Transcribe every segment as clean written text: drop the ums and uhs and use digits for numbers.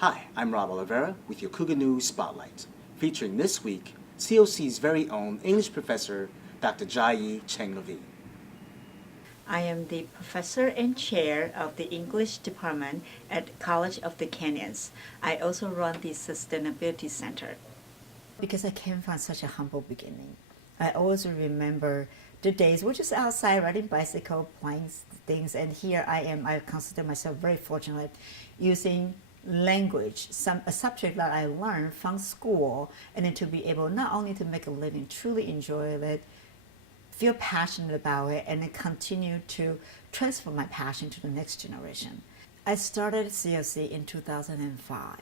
Hi, I'm Rob Oliveira with your Cougar News Spotlight, featuring this week COC's very own English professor, Dr. Jai Cheng Levine. I am the professor and chair of the English department at College of the Canyons. I also run the Sustainability Center. Because I came from such a humble beginning, I always remember the days we're just outside riding bicycle, playing things, and here I am. I consider myself very fortunate using language, a subject that I learned from school, and then to be able not only to make a living, truly enjoy it, feel passionate about it, and then continue to transfer my passion to the next generation. I started COC in 2005,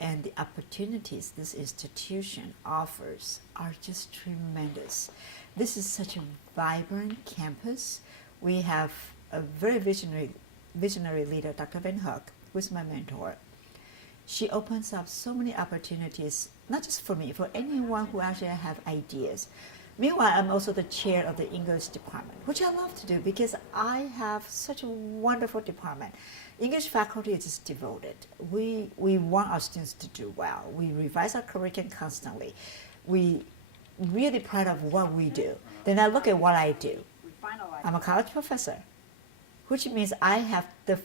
and the opportunities this institution offers are just tremendous. This is such a vibrant campus. We have a very visionary leader, Dr. Van Hook, who is my mentor. She opens up so many opportunities, not just for me, for anyone who actually have ideas. Meanwhile, I'm also the chair of the English department, which I love to do because I have such a wonderful department. English faculty is just devoted. We want our students to do well. We revise our curriculum constantly. We really proud of what we do. Then I look at what I do. I'm a college professor, which means I have the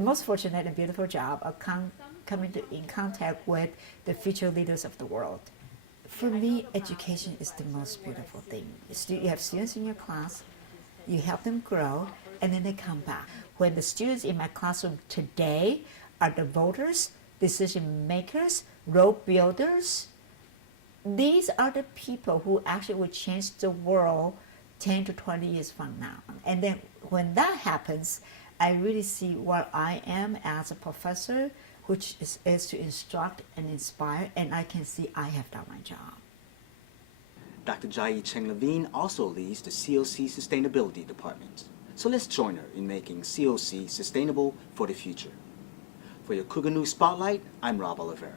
most fortunate and beautiful job of coming in contact with the future leaders of the world. For me, education is the most beautiful thing. You have students in your class, you help them grow, and then they come back. When the students in my classroom today are the voters, decision makers, road builders, these are the people who actually will change the world 10 to 20 years from now. And then when that happens, I really see what I am as a professor, which is to instruct and inspire, and I can see I have done my job. Dr. Jai Cheng Levine also leads the COC Sustainability Department. So let's join her in making COC sustainable for the future. For your Cougar News Spotlight, I'm Rob Oliveira.